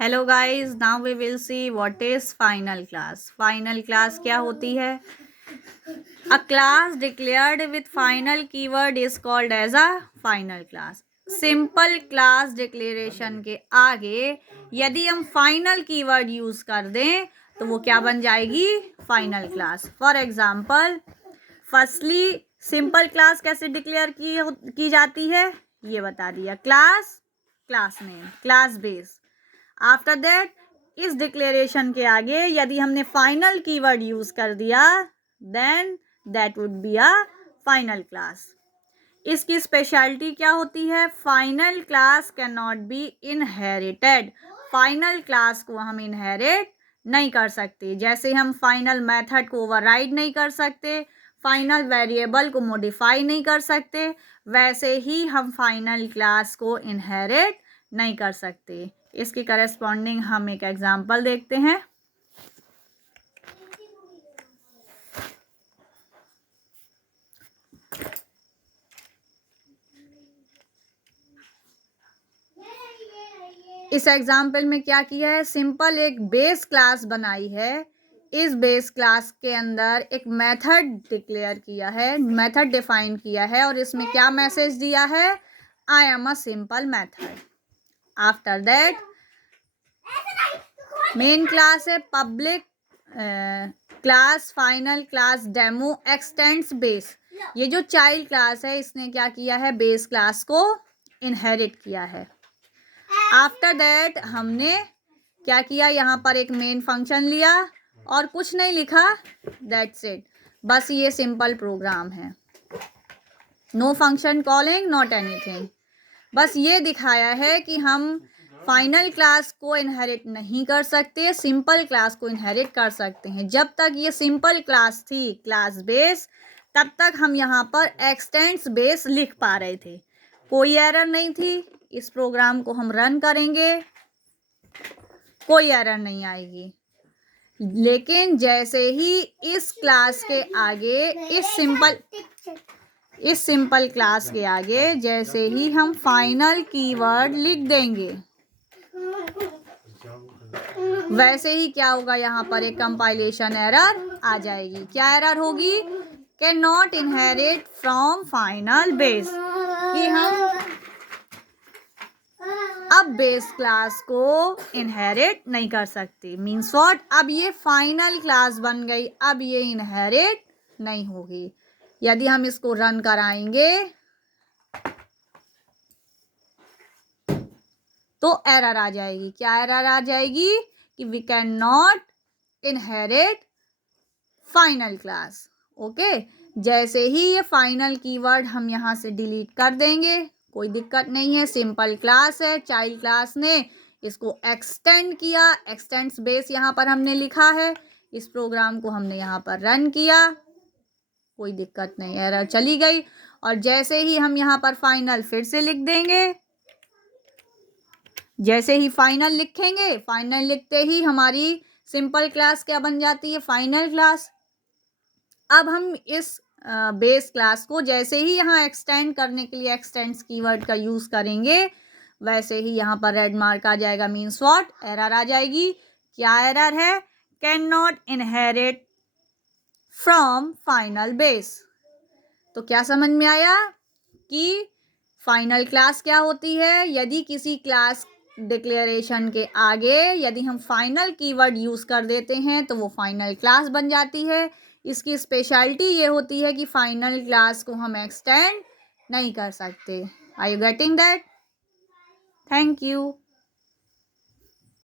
Hello guys, now we will see what is final class. Final class क्या होती है? A class declared with final keyword is called as a final class. Simple class declaration के आगे यदि हम final keyword use कर दें तो वो क्या बन जाएगी? Final class. For example, firstly simple class कैसे डिक्लेयर की जाती है ये बता दिया। Class, class name, class base. After that इस डिक्लेरेशन के आगे यदि हमने फाइनल कीवर्ड यूज कर दिया then that would be a final class. इसकी स्पेशलिटी क्या होती है? Final class can not be inherited. Final class को हम इनहेरिट नहीं कर सकते। जैसे हम फाइनल मेथड को ओवरराइड नहीं कर सकते, फाइनल वेरिएबल को मॉडिफाई नहीं कर सकते, वैसे ही हम फाइनल क्लास को इनहेरिट नहीं कर सकते। इसकी करस्पॉन्डिंग हम एक एग्जांपल देखते हैं। इस एग्जाम्पल में क्या किया है? सिंपल एक बेस क्लास बनाई है। इस बेस क्लास के अंदर एक मेथड डिक्लेयर किया है, मेथड डिफाइन किया है और इसमें क्या मैसेज दिया है? I am a simple method. After that main class है public class, final class, demo, extends base. ये जो चाइल्ड क्लास है इसने क्या किया है? बेस क्लास को इनहेरिट किया है। आफ्टर दैट हमने क्या किया? यहाँ पर एक मेन फंक्शन लिया और कुछ नहीं लिखा, दैट्स इट। बस ये सिंपल प्रोग्राम है। No function calling, not anything. बस ये दिखाया है कि हम फाइनल क्लास को इनहेरिट नहीं कर सकते, सिंपल क्लास को इनहेरिट कर सकते हैं। जब तक ये सिंपल क्लास थी, क्लास बेस, तब तक हम यहाँ पर एक्सटेंड्स बेस लिख पा रहे थे, कोई एरर नहीं थी। इस प्रोग्राम को हम रन करेंगे, कोई एरर नहीं आएगी। लेकिन जैसे ही इस क्लास के आगे, इस सिंपल क्लास के आगे जैसे ही हम फाइनल कीवर्ड लिख देंगे, वैसे ही क्या होगा? यहाँ पर एक कंपाइलेशन एरर आ जाएगी। क्या एरर होगी? Can not inherit from final base, कि हम अब बेस क्लास को इनहेरिट नहीं कर सकते। Means what? अब ये फाइनल क्लास बन गई, अब ये इनहेरिट नहीं होगी। यदि हम इसको रन कराएंगे तो एरर आ जाएगी। क्या एरर आ जाएगी? कि we can not inherit final class. Okay, जैसे ही ये फाइनल कीवर्ड हम यहाँ से डिलीट कर देंगे, कोई दिक्कत नहीं है। सिंपल क्लास है, चाइल्ड क्लास ने इसको एक्सटेंड किया, एक्सटेंड्स बेस यहाँ पर हमने लिखा है। इस प्रोग्राम को हमने यहाँ पर रन किया, कोई दिक्कत नहीं, एरर चली गई। और जैसे ही हम यहाँ पर फाइनल फिर से लिख देंगे, जैसे ही फाइनल लिखेंगे, फाइनल लिखते ही हमारी सिंपल क्लास क्या बन जाती है? Final class. अब हम इस बेस क्लास को जैसे ही यहाँ एक्सटेंड करने के लिए एक्सटेंड्स कीवर्ड का यूज करेंगे, वैसे ही यहाँ पर रेड मार्क आ जाएगा। Means what? एरर आ जाएगी। क्या एरर है? Can not inherit from final base. तो क्या समझ में आया कि फाइनल क्लास क्या होती है? यदि किसी क्लास डिक्लेरेशन के आगे यदि हम फाइनल कीवर्ड यूज कर देते हैं तो वो फाइनल क्लास बन जाती है। इसकी स्पेशलिटी ये होती है कि फाइनल क्लास को हम एक्सटेंड नहीं कर सकते। Are you getting that? Thank you.